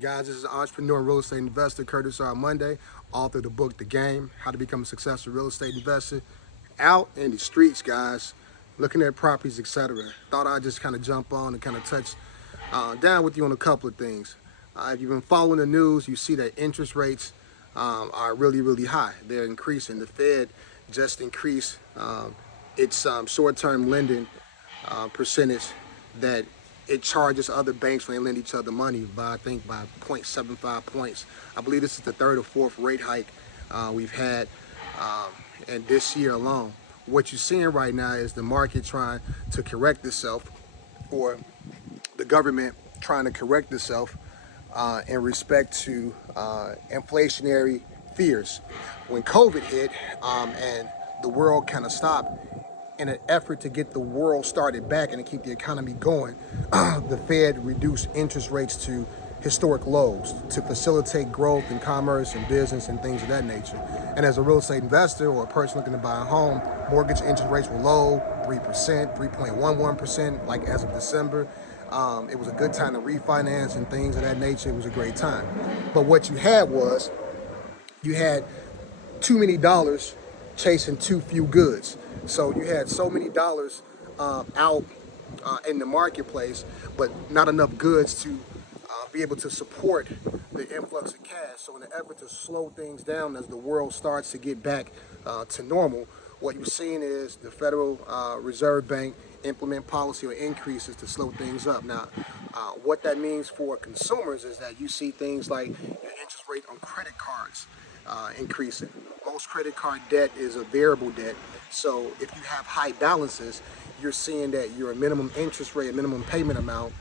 Guys, this is entrepreneur and real estate investor Curtis R. Monday, author of the book The Game, How to Become a Successful Real Estate Investor. Out in the streets, guys, looking at properties, etc. Thought I'd just kind of jump on and kind of touch down with you on a couple of things. If you've been following the news, you see that interest rates are really, really high. They're increasing. The Fed just increased its short-term lending percentage that it charges other banks when they lend each other money by, I think, by 0.75 points. I believe this is the third or fourth rate hike we've had and this year alone. What you're seeing right now is the market trying to correct itself, or the government trying to correct itself in respect to inflationary fears. When COVID hit and the world kind of stopped, in an effort to get the world started back and to keep the economy going, the Fed reduced interest rates to historic lows to facilitate growth in commerce and business and things of that nature. And as a real estate investor or a person looking to buy a home, mortgage interest rates were low, 3%, 3.11%, like as of December. It was a good time to refinance and things of that nature. It was a great time. But what you had was, you had too many dollars chasing too few goods. So you had so many dollars out in the marketplace, but not enough goods to be able to support the influx of cash. So in an effort to slow things down as the world starts to get back to normal, what you're seeing is the Federal Reserve Bank implement policy or increases to slow things up. Now, what that means for consumers is that you see things like your interest rate on credit cards increasing. Most credit card debt is a variable debt. So if you have high balances, you're seeing that your minimum interest rate, minimum payment amount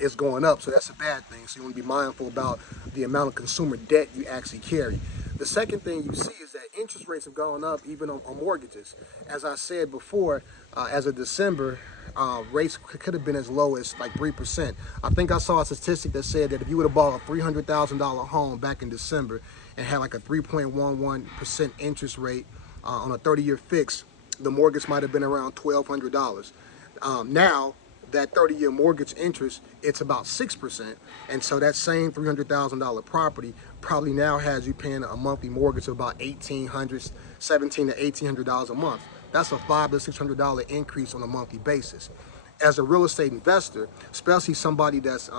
is going up. So that's a bad thing. So you want to be mindful about the amount of consumer debt you actually carry. The second thing you see is that interest rates have gone up even on mortgages. As I said before, as of December, rates could have been as low as like 3%. I think I saw a statistic that said that if you would have bought a $300,000 home back in December and had like a 3.11% interest rate on a 30-year fix, the mortgage might have been around $1,200. Now, that 30-year mortgage interest, it's about 6%. And so that same $300,000 property probably now has you paying a monthly mortgage of about $1,800, $1,700 to $1,800 a month. That's a $500 to $600 increase on a monthly basis. As a real estate investor, especially somebody that's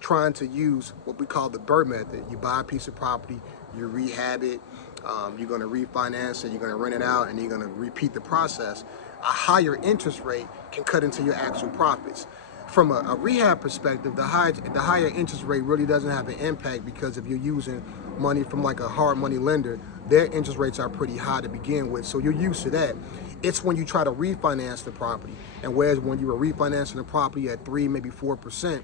trying to use what we call the BRRRR method, you buy a piece of property, you rehab it, you're going to refinance it, you're going to rent it out, and you're going to repeat the process. A higher interest rate can cut into your actual profits. From a rehab perspective, the higher interest rate really doesn't have an impact, because if you're using money from like a hard money lender, their interest rates are pretty high to begin with, so you're used to that. It's when you try to refinance the property, and whereas when you were refinancing the property at 3, maybe 4%,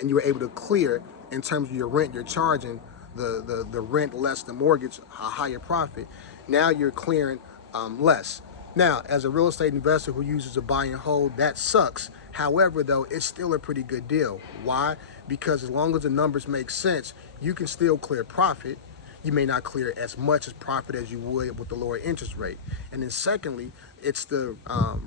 and you were able to clear in terms of your rent, you're charging the rent less the mortgage, a higher profit. Now you're clearing less. Now, as a real estate investor who uses a buy and hold, that sucks. However, though, it's still a pretty good deal. Why? Because as long as the numbers make sense, you can still clear profit. You may not clear as much as profit as you would with the lower interest rate. And then secondly, it's the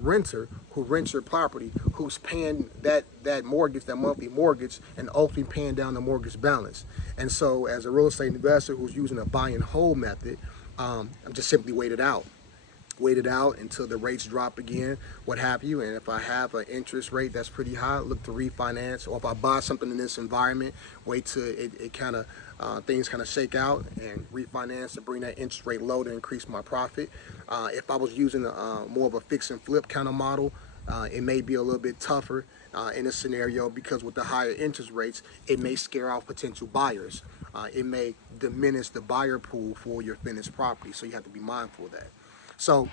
renter who rents your property who's paying that mortgage, that monthly mortgage, and ultimately paying down the mortgage balance. And so as a real estate investor who's using a buy and hold method, I'm just simply wait it out until the rates drop again, what have you. And if I have an interest rate that's pretty high, look to refinance. Or if I buy something in this environment, wait till it kind of things kind of shake out and refinance to bring that interest rate low to increase my profit. If I was using more of a fix and flip kind of model, it may be a little bit tougher in a scenario, because with the higher interest rates, it may scare off potential buyers. It may diminish the buyer pool for your finished property, so you have to be mindful of that. So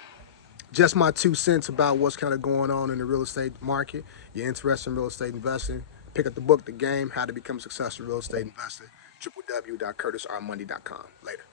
just my 2 cents about what's kind of going on in the real estate market. You're interested in real estate investing, pick up the book, The Game, How to Become a Successful Real Estate Investor, www.curtisrmonday.com. Later.